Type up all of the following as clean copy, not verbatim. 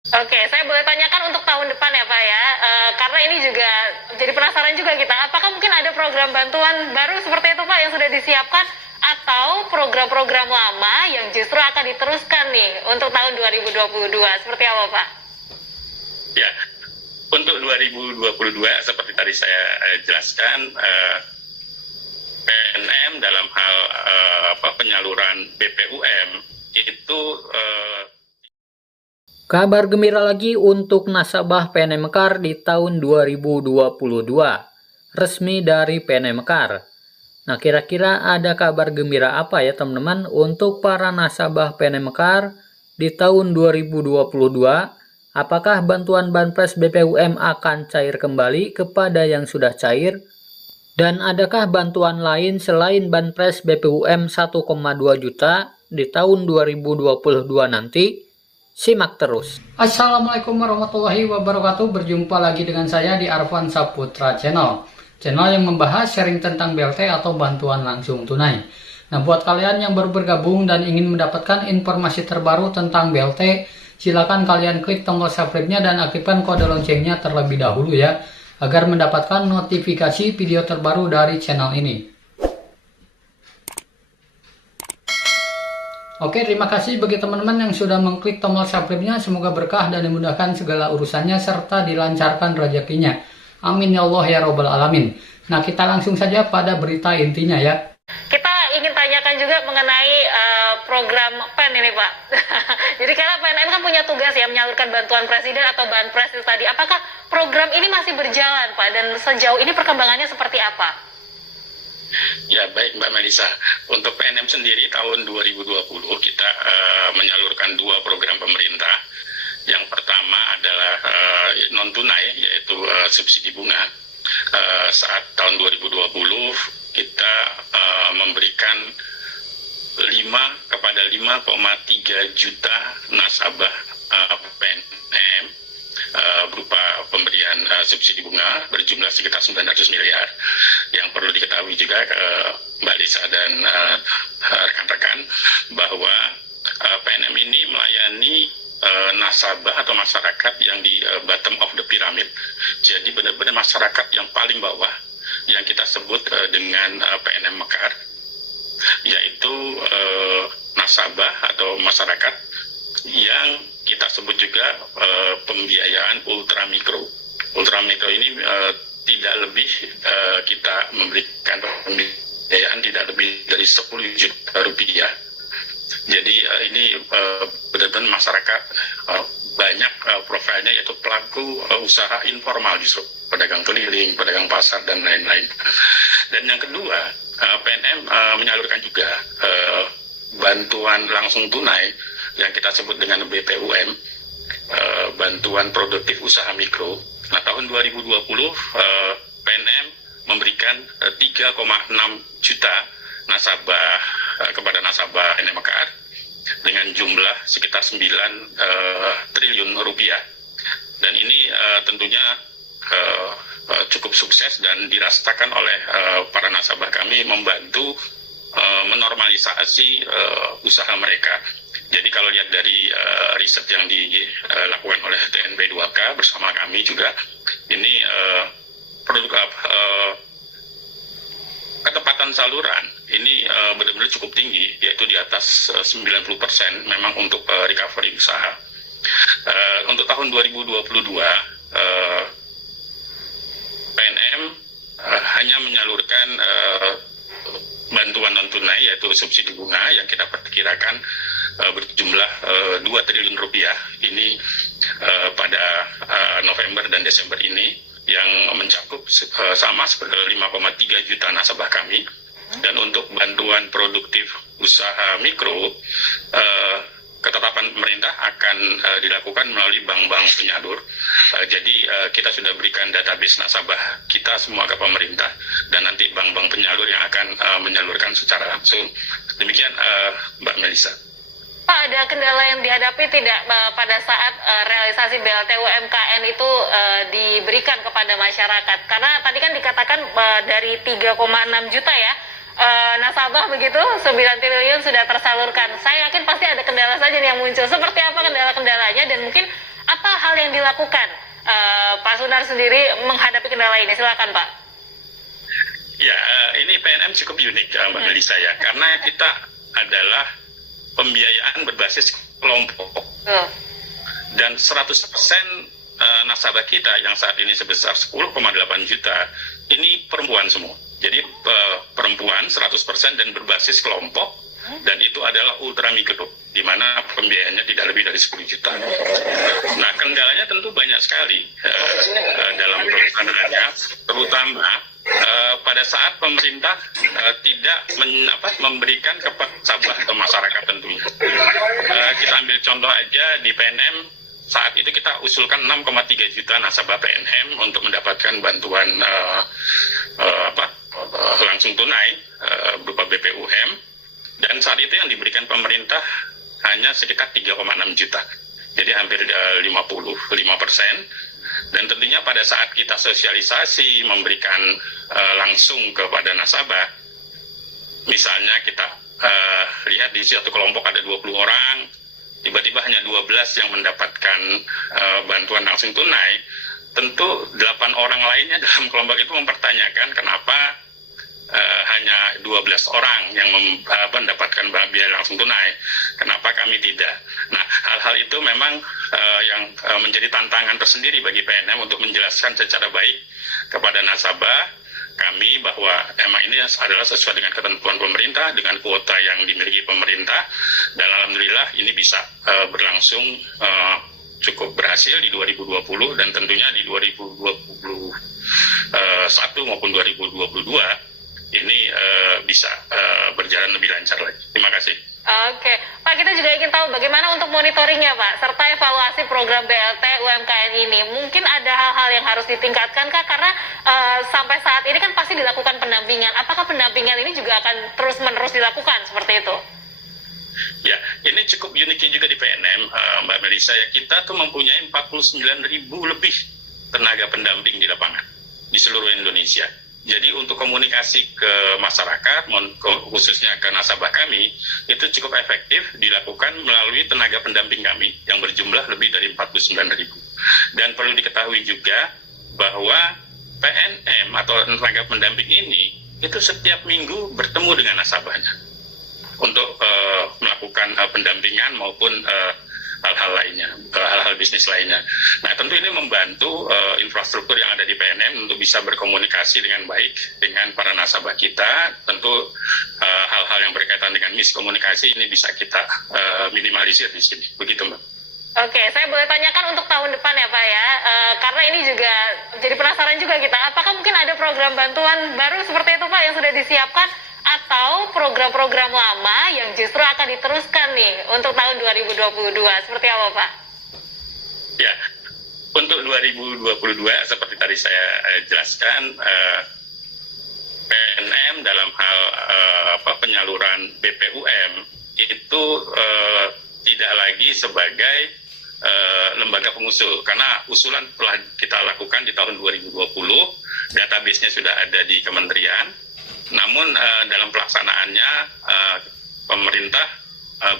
Oke, saya boleh tanyakan untuk tahun depan ya Pak ya, karena ini juga jadi penasaran juga kita, apakah mungkin ada program bantuan baru seperti itu Pak yang sudah disiapkan, atau program-program lama yang justru akan diteruskan nih untuk tahun 2022, seperti apa Pak? Ya, untuk 2022 seperti tadi saya jelaskan, PNM dalam hal penyaluran BPUM itu Kabar gembira lagi untuk nasabah PNM Mekar di tahun 2022. Resmi dari PNM Mekar. Nah, kira-kira ada kabar gembira apa ya teman-teman untuk para nasabah PNM Mekar di tahun 2022? Apakah bantuan Banpres BPUM akan cair kembali kepada yang sudah cair? Dan adakah bantuan lain selain Banpres BPUM 1,2 juta di tahun 2022 nanti? Simak terus. Assalamualaikum warahmatullahi wabarakatuh. Berjumpa lagi dengan saya di Arfan Saputra Channel. Channel yang membahas sharing tentang BLT atau bantuan langsung tunai. Nah, buat kalian yang baru bergabung dan ingin mendapatkan informasi terbaru tentang BLT, silakan kalian klik tombol subscribe-nya dan aktifkan kode loncengnya terlebih dahulu ya, agar mendapatkan notifikasi video terbaru dari channel ini. Oke, terima kasih bagi teman-teman yang sudah mengklik tombol subscribe-nya. Semoga berkah dan dimudahkan segala urusannya serta dilancarkan rezekinya. Amin ya Allah ya Robbal Alamin. Nah, kita langsung saja pada berita intinya ya. Kita ingin tanyakan juga mengenai program PEN ini Pak. Jadi karena PNM kan punya tugas ya menyalurkan bantuan presiden atau Banpres itu tadi. Apakah program ini masih berjalan Pak, dan sejauh ini perkembangannya seperti apa? Ya, baik Mbak Melisa. Untuk PNM sendiri tahun 2020 kita menyalurkan dua program pemerintah. Yang pertama adalah non tunai, yaitu subsidi bunga. Saat tahun 2020 kita memberikan 5,3 juta nasabah PNM berupa pemberian subsidi bunga berjumlah sekitar 900 miliar. Yang perlu diketahui juga Mbak Lisa dan rekan-rekan bahwa PNM ini melayani nasabah atau masyarakat yang di bottom of the pyramid. Jadi benar-benar masyarakat yang paling bawah yang kita sebut dengan PNM Mekar, yaitu nasabah atau masyarakat yang kita sebut juga pembiayaan ultramikro. Ultramikro ini tidak lebih kita memberikan pembiayaan tidak lebih dari 10 juta rupiah. Jadi ini benar-benar masyarakat banyak profilnya, yaitu pelaku usaha informal, justru pedagang keliling, pedagang pasar dan lain-lain. Dan yang kedua, PNM menyalurkan juga bantuan langsung tunai yang kita sebut dengan BPUM, bantuan produktif usaha mikro. Nah, tahun 2020 PNM memberikan 3,6 juta nasabah kepada nasabah PNM Mekar dengan jumlah sekitar 9 triliun rupiah. Dan ini tentunya cukup sukses dan dirasakan oleh para nasabah kami, membantu menormalisasi usaha mereka. Jadi kalau lihat dari riset yang dilakukan oleh TNB 2K bersama kami juga, ini produk ketepatan saluran ini benar-benar cukup tinggi, yaitu di atas 90% memang untuk recovery usaha. Untuk tahun 2022 PNM hanya menyalurkan bantuan non tunai, yaitu subsidi bunga yang kita perkirakan berjumlah 2 triliun rupiah ini pada November dan Desember ini, yang mencakup sama seperti 5,3 juta nasabah kami. Dan untuk bantuan produktif usaha mikro, ketetapan pemerintah akan dilakukan melalui bank-bank penyalur. Jadi kita sudah berikan database nasabah kita semua ke pemerintah, dan nanti bank-bank penyalur yang akan menyalurkan secara langsung. Demikian Mbak Melisa. Pak, ada kendala yang dihadapi tidak pada saat realisasi BLT UMKM itu diberikan kepada masyarakat? Karena tadi kan dikatakan dari 3,6 juta ya nasabah begitu, 9 triliun sudah tersalurkan. Saya yakin pasti ada kendala saja yang muncul. Seperti apa kendala-kendalanya, dan mungkin apa hal yang dilakukan Pak Sunar sendiri menghadapi kendala ini? Silakan Pak. Ya, ini PNM cukup unik Mbak Melisa ya, karena kita adalah pembiayaan berbasis kelompok. Dan 100% nasabah kita yang saat ini sebesar 10,8 juta, ini perempuan semua. Jadi perempuan 100% dan berbasis kelompok, dan itu adalah ultra mikro, di mana pembiayaannya tidak lebih dari 10 juta. Nah, kendalanya tentu banyak sekali dalam pelaksanaannya, terutama pada saat pemerintah tidak memberikan kepada nasabah atau masyarakat tentunya. Kita ambil contoh aja di PNM, saat itu kita usulkan 6,3 juta nasabah PNM untuk mendapatkan bantuan langsung tunai berupa BPUM, dan saat itu yang diberikan pemerintah hanya sekitar 3,6 juta, jadi hampir 55%. Dan tentunya pada saat kita sosialisasi memberikan langsung kepada nasabah, misalnya kita lihat di suatu kelompok ada 20 orang, tiba-tiba hanya 12 yang mendapatkan bantuan langsung tunai, tentu 8 orang lainnya dalam kelompok itu mempertanyakan kenapa hanya 12 orang yang mendapatkan biaya langsung tunai, kenapa kami tidak. Nah, hal-hal itu memang yang menjadi tantangan tersendiri bagi PNM untuk menjelaskan secara baik kepada nasabah kami bahwa emang ini adalah sesuai dengan ketentuan pemerintah, dengan kuota yang dimiliki pemerintah, dan alhamdulillah ini bisa berlangsung cukup berhasil di 2020, dan tentunya di 2021 maupun 2022 ini bisa berjalan lebih lancar lagi. Terima kasih. Oke, Pak, kita juga ingin tahu bagaimana untuk monitoringnya, Pak, serta evaluasi program BLT UMKM ini. Mungkin ada hal-hal yang harus ditingkatkan, Kak, karena sampai saat ini kan pasti dilakukan pendampingan. Apakah pendampingan ini juga akan terus-menerus dilakukan seperti itu? Ya, ini cukup uniknya juga di PNM, Mbak Melisa. Ya, kita tuh mempunyai 49.000 lebih tenaga pendamping di lapangan di seluruh Indonesia. Jadi untuk komunikasi ke masyarakat, khususnya ke nasabah kami, itu cukup efektif dilakukan melalui tenaga pendamping kami yang berjumlah lebih dari 49.000. Dan perlu diketahui juga bahwa PNM atau tenaga pendamping ini itu setiap minggu bertemu dengan nasabahnya untuk melakukan pendampingan maupun hal-hal lainnya, hal-hal bisnis lainnya. Nah, tentu ini membantu infrastruktur yang ada di PNM untuk bisa berkomunikasi dengan baik dengan para nasabah kita. Tentu hal-hal yang berkaitan dengan miskomunikasi ini bisa kita minimalisir di sini. Begitu, Mbak. Oke, saya boleh tanyakan untuk tahun depan ya, Pak ya, karena ini juga jadi penasaran juga kita. Apakah mungkin ada program bantuan baru seperti itu, Pak, yang sudah disiapkan? Atau program-program lama yang justru akan diteruskan nih untuk tahun 2022, seperti apa Pak? Ya, untuk 2022 seperti tadi saya jelaskan, PNM dalam hal penyaluran BPUM itu tidak lagi sebagai lembaga pengusul, karena usulan telah kita lakukan di tahun 2020, database-nya sudah ada di kementerian. Namun dalam pelaksanaannya pemerintah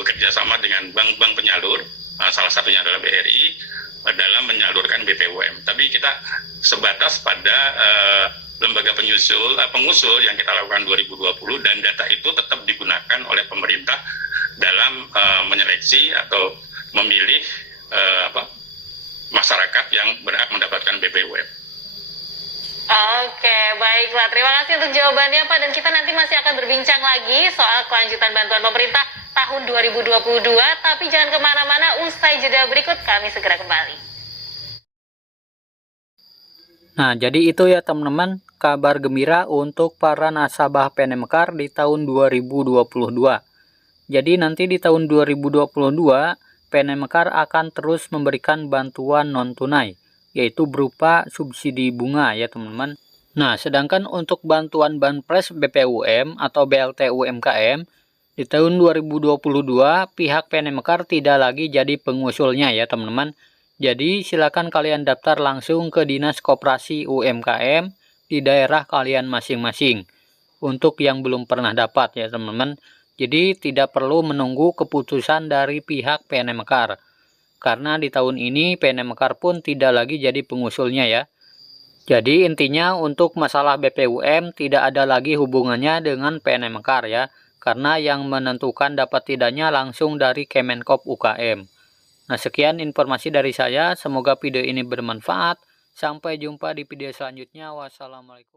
bekerja sama dengan bank-bank penyalur, salah satunya adalah BRI, dalam menyalurkan BPUM. Tapi kita sebatas pada lembaga pengusul yang kita lakukan 2020, dan data itu tetap digunakan oleh pemerintah dalam menyeleksi atau memilih masyarakat yang berhak mendapatkan BPUM. Oke, baiklah. Terima kasih untuk jawabannya, Pak. Dan kita nanti masih akan berbincang lagi soal kelanjutan bantuan pemerintah tahun 2022. Tapi jangan kemana-mana, usai jeda berikut kami segera kembali. Nah, jadi itu ya teman-teman, kabar gembira untuk para nasabah PNM Mekar di tahun 2022. Jadi nanti di tahun 2022, PNM Mekar akan terus memberikan bantuan non-tunai, yaitu berupa subsidi bunga ya teman-teman. Nah, sedangkan untuk bantuan Banpres BPUM atau BLT UMKM di tahun 2022 pihak PNM Mekar tidak lagi jadi pengusulnya ya teman-teman. Jadi silakan kalian daftar langsung ke Dinas Koperasi UMKM di daerah kalian masing-masing. Untuk yang belum pernah dapat ya teman-teman. Jadi tidak perlu menunggu keputusan dari pihak PNM Mekar. karena di tahun ini PNM Mekar pun tidak lagi jadi pengusulnya ya. Jadi intinya untuk masalah BPUM tidak ada lagi hubungannya dengan PNM Mekar ya, karena yang menentukan dapat tidaknya langsung dari Kemenkop UKM. Nah, sekian informasi dari saya, semoga video ini bermanfaat. Sampai jumpa di video selanjutnya. Wassalamualaikum.